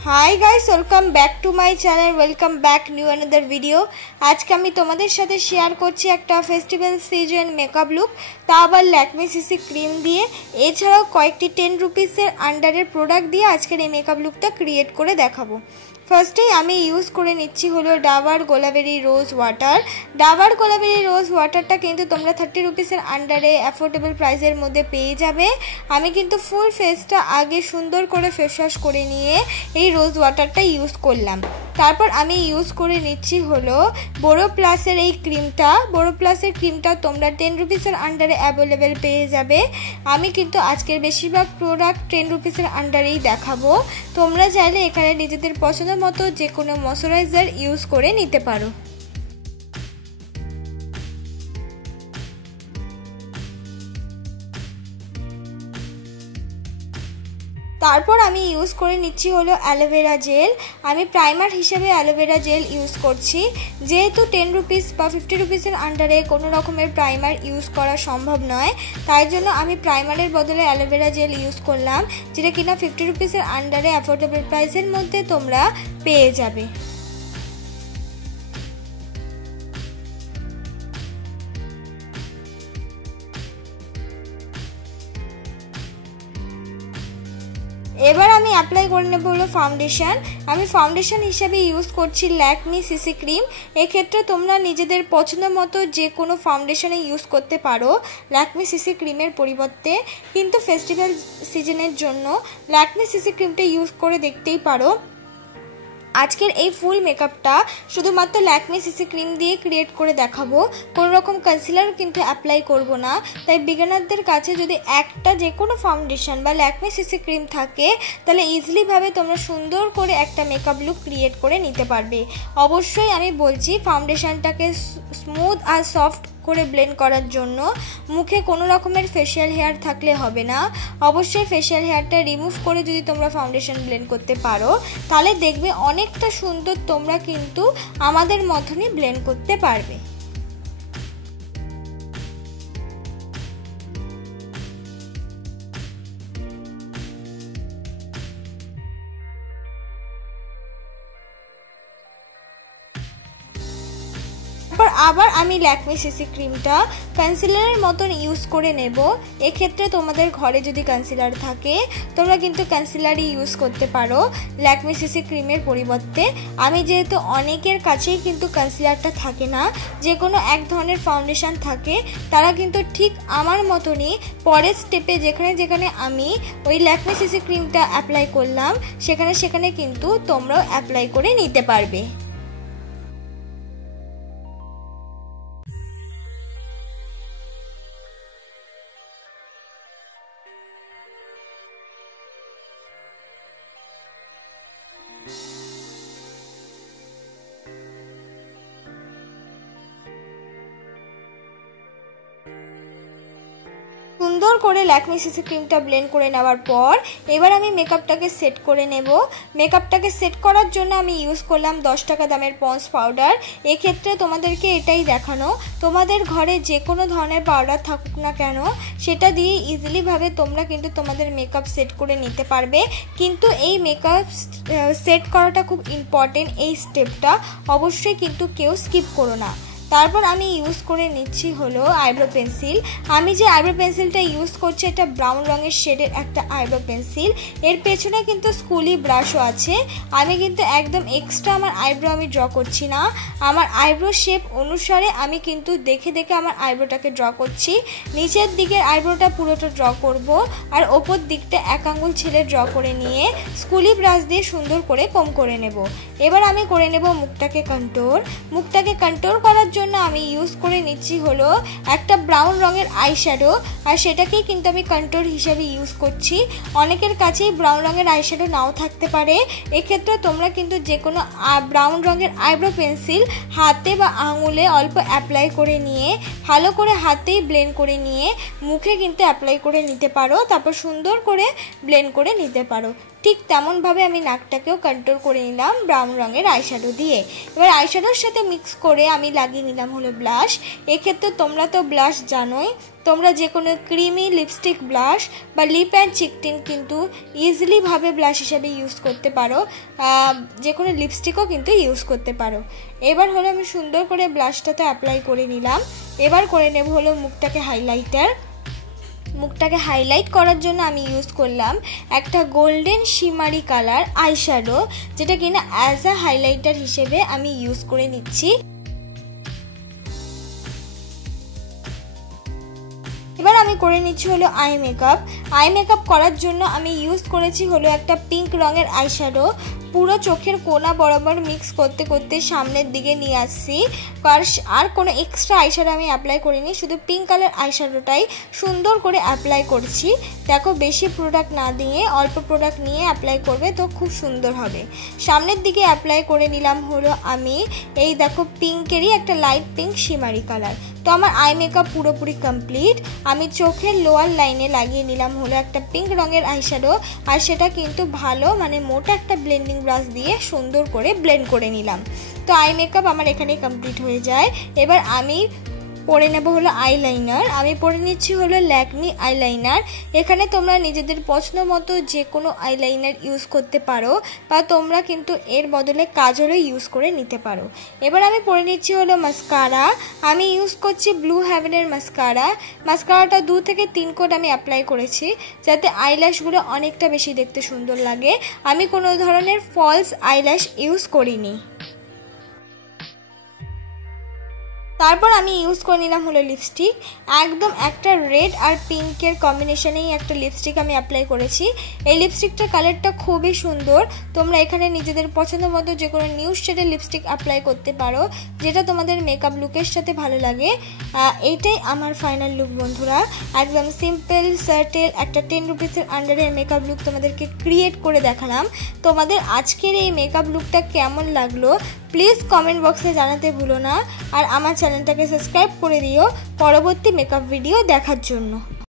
High guys welcome back to my channel welcome back new another video. आज के आमी तोमादेर साथे शेयर करछि एकटा फेस्टिवल सीजन मेकअप लुक ता आबार लैक्मे सीसी क्रीम दिए एछाड़ाओ कयेकटी 10 रुपिसের आंडारेर प्रोडक्ट दिए आजकेर এই मेकअप लुकटा क्रिएट करे देखाबो। फार्स्टे आमी यूज करे निচ্ছি हलो डाबर गोलाबेरी रोज वाटार। डाबर गोलाबेरी रोज वाटारटा किन्तु तोमरा 30 रुपिसের आंडारे अफोर्डेबल प्राइसेर मध्य पेये जाबे। आमी किन्तु फुल फेसटा आगे सुंदर करे फेस वाश करे निये এই रोज वाटारटा यूज करलाम। तारपर आमी यूज करे निচ্ছি हलो बोरो प्लासेर এই क्रीमटा। बोरो प्लासेर क्रीमटा तोमरा 10 रुपिसের आंडारे अवेलेबल पेये जाबे। आमी किन्तु आजकेर बेशिरभाग प्रोडक्ट 10 रुपिसের आंडारेई देखाबो। तोमरा चाइले एखाने निजेदेर पछंद मतो जे कोनो मयश्चाराइजार यूज करे निते पारो। तारपर आमी यूज करे निচ্ছি हलो एलोवेरा जेल। आमी प्राइमार हिसेबे एलोवेरा जेल यूज करछि जेहेतु 10 रुपिस बा 50 रुपिसের आंडारे कोनो रकमेर प्राइमार यूज करा सम्भव नय ताई जोन्नो आमी प्राइमारेर बदले एलोवेरा जेल यूज करलाम जेटा किना 50 रुपिसের आंडारे अफोर्डेबल प्राइसेर मध्य तोमरा पेये जाबे। एबार आमी अप्लाई करे नेब हलो फाउंडेशन। आमी फाउंडेशन हिसेबे यूज करछि लैक्मे सीसी क्रीम। ए क्षेत्रे तोमरा निजेदेर पछंद मतो जे कोनो फाउंडेशन यूज करते पारो लैक्मे सीसी क्रीमेर परिबर्ते, किन्तु फेस्टिवल सीजनेर जोन्नो लैक्मे सीसी क्रीमटा यूज करे देखतेई पारो। आजकेर এই ফুল মেকআপটা শুধুমাত্র ল্যাকমে সিসি ক্রিম দিয়ে ক্রিয়েট করে দেখাবো, কোনো রকম কনসিলার কিন্তু অ্যাপ্লাই করব না। তাই বিগিনারদের কাছে যদি একটা যে কোনো ফাউন্ডেশন বা ল্যাকমে সিসি ক্রিম থাকে তাহলে ইজিলি ভাবে তোমরা সুন্দর করে একটা মেকআপ লুক ক্রিয়েট করে নিতে পারবে। অবশ্যই আমি বলছি ফাউন্ডেশনটাকে স্মুথ আর সফট করে ব্লেন্ড করার জন্য মুখে কোনো রকমের ফেশিয়াল হেয়ার থাকলে হবে না। অবশ্যই ফেশিয়াল হেয়ারটা রিমুভ করে যদি তোমরা ফাউন্ডেশন ব্লেন্ড করতে পারো তাহলে দেখবে অনেকটা সুন্দর তোমরা কিন্তু আমাদের মতনই ব্লেন্ড করতে পারবে। আবার আমি ল্যাকমে সিসি ক্রিমটা কনসিলারের মতন ইউজ করে নেব। এই ক্ষেত্রে তোমাদের ঘরে যদি কনসিলার থাকে তোমরা কিন্তু কনসিলারই ইউজ করতে পারো ল্যাকমে সিসি ক্রিমের পরিবর্তে। আমি যেহেতু অনেকের কাছেই কিন্তু কনসিলারটা থাকে না, যে কোনো এক ধরনের ফাউন্ডেশন থাকে, তারা কিন্তু ঠিক আমার মতনই পরের স্টেপে যেখানে যেখানে আমি ওই ল্যাকমে সিসি ক্রিমটা অ্যাপ্লাই করলাম সেখানে সেখানে কিন্তু তোমরাও অ্যাপ্লাই করে নিতে পারবে। সুন্দর করে ল্যাকমে সিসি ক্রিমটা ব্লেন্ড করে নেওয়ার পর এবার আমি মেকআপটাকে সেট করে নেব। মেকআপটাকে সেট করার জন্য আমি ইউজ করলাম 10 টাকা দামের পন্স পাউডার। এই ক্ষেত্রে তোমাদেরকে এটাই দেখানো তোমাদের ঘরে যে কোনো ধরনের পাউডার থাকুক না কেন সেটা দিয়ে ইজিলি ভাবে তোমরা কিন্তু তোমাদের মেকআপ সেট করে নিতে পারবে। কিন্তু এই মেকআপ সেট করাটা খুব ইম্পর্টেন্ট, এই স্টেপটা অবশ্যই কিন্তু কেউ স্কিপ করো না। তারপর আমি ইউজ করে নিচ্ছি হলো আইব্রো পেন্সিল। আমি যে আইব্রো পেন্সিলটা ইউজ করছি এটা ব্রাউন রঙের শেডের একটা আইব্রো পেন্সিল। এর পেছনে কিন্তু স্কুলি ব্রাশও আছে। আমি কিন্তু একদম এক্সট্রা আমার আইব্রো আমি ড্র করছি না, আমার আইব্রো শেপ অনুসারে আমি কিন্তু দেখে দেখে আমার আইব্রোটাকে ড্র করছি। নিচের দিকের আইব্রোটা পুরোটা ড্র করব আর ওপর দিকটা এক আঙুল ছেড়ে ড্র করে নিয়ে স্কুলি ব্রাশ দিয়ে সুন্দর করে কম করে নেব। এবার আমি করে নেব মুখটাকে কন্ট্রোর। মুখটাকে কন্ট্রোল করার জন্য আমি ইউজ করে নিচ্ছি হলো একটা ব্রাউন রঙের আইশ্যাডো, আর সেটাকেই কিন্তু আমি কন্ট্রোর হিসেবে ইউজ করছি। অনেকের কাছেই ব্রাউন রঙের আইশ্যাডো নাও থাকতে পারে, এক্ষেত্রে তোমরা কিন্তু যে কোনো ব্রাউন রঙের আইব্রো পেন্সিল হাতে বা আঙুলে অল্প অ্যাপ্লাই করে নিয়ে ভালো করে হাতেই ব্লেন্ড করে নিয়ে মুখে কিন্তু অ্যাপ্লাই করে নিতে পারো, তারপর সুন্দর করে ব্লেন্ড করে নিতে পারো। ঠিক তেমনভাবে আমি নাকটাকেও কন্ট্রোল করে নিলাম ব্রাউন রঙের আইশ্যাডো দিয়ে। এবার আইশ্যাডোর সাথে মিক্স করে আমি লাগিয়ে নিলাম হলো ব্লাশ। এক্ষেত্রে তোমরা তো ব্লাশ জানোই, তোমরা যে কোনো ক্রিমি লিপস্টিক ব্লাশ বা লিপ অ্যান্ড চিক টিন্ট কিন্তু ইজিলিভাবে ব্লাশ হিসাবে ইউজ করতে পারো, যে কোনো লিপস্টিকও কিন্তু ইউজ করতে পারো। এবার হলো আমি সুন্দর করে ব্লাশটাতে অ্যাপ্লাই করে নিলাম। এবার করে নেব হলো মুখটাকে হাইলাইটার। মুখটাকে হাইলাইট করার জন্য আমি ইউজ করলাম একটা গোল্ডেন শিমারি কালার আইশ্যাডো, যেটা কিনা অ্যাজ আ হাইলাইটার হিসেবে আমি ইউজ করে নিচ্ছি। এবার আমি করে নিচ্ছি হলো আই মেকআপ। আই মেকআপ করার জন্য আমি ইউজ করেছি হলো একটা পিঙ্ক রঙের আইশ্যাডো। পুরো চোখের কোনা বরাবর মিক্স করতে করতে সামনের দিকে নিয়ে আসছি। আর কোনো এক্সট্রা আইশ্যাডো আমি অ্যাপ্লাই করিনি, শুধু পিঙ্ক কালার আইশ্যাডোটাই সুন্দর করে অ্যাপ্লাই করছি। দেখো, বেশি প্রোডাক্ট না দিয়ে অল্প প্রোডাক্ট নিয়ে অ্যাপ্লাই করবে তো খুব সুন্দর হবে। সামনের দিকে অ্যাপ্লাই করে নিলাম হলো আমি এই দেখো পিঙ্কেরই একটা লাইট পিঙ্ক শিমারি কালার। তো আমার আই মেকআপ পুরোপুরি কমপ্লিট। আমি চোখের লোয়ার লাইনে লাগিয়ে নিলাম হলো একটা পিঙ্ক রঙের আইশ্যাডো, আর সেটা কিন্তু ভালো মানে মোটা একটা ব্লেন্ডিং ব্রাশ দিয়ে সুন্দর করে ব্লেন্ড করে নিলাম। তো আই মেকআপ আমার এখানেই কমপ্লিট হয়ে যায়। এবার আমি পরে নেব হলো আইলাইনার। আমি পরে নিচ্ছি হলো ল্যাকমি আইলাইনার। এখানে তোমরা নিজেদের পছন্দ মতো যে কোনো আইলাইনার ইউজ করতে পারো, বা তোমরা কিন্তু এর বদলে কাজলও ইউজ করে নিতে পারো। এবার আমি পরে নিচ্ছি হলো মাস্কারা। আমি ইউজ করছি ব্লু হেভেনের মাস্কারা। মাস্কারাটা 2 থেকে 3 কোট আমি অ্যাপ্লাই করেছি, যাতে আইল্যাশগুলো অনেকটা বেশি দেখতে সুন্দর লাগে। আমি কোনো ধরনের ফলস আইল্যাশ ইউজ করিনি। তারপর আমি ইউজ করে নিলাম হলো লিপস্টিক। একদম একটা রেড আর পিঙ্কের কম্বিনেশনেই একটা লিপস্টিক আমি অ্যাপ্লাই করেছি। এই লিপস্টিকটার কালারটা খুবই সুন্দর। তোমরা এখানে নিজেদের পছন্দ মতো যে কোনো নিউড শেডের লিপস্টিক অ্যাপ্লাই করতে পারো, যেটা তোমাদের মেকআপ লুকের সাথে ভালো লাগে। এইটাই আমার ফাইনাল লুক বন্ধুরা। একদম সিম্পল সার্টেল একটা 10 রুপিসের আন্ডারের মেকআপ লুক তোমাদেরকে ক্রিয়েট করে দেখালাম। তোমাদের আজকের এই মেকআপ লুকটা কেমন লাগলো প্লিজ কমেন্ট বক্সে জানাতে ভুলো না। আর আমার চ্যানেলটাকে সাবস্ক্রাইব করে দিও পরবর্তী মেকআপ ভিডিও দেখার জন্য।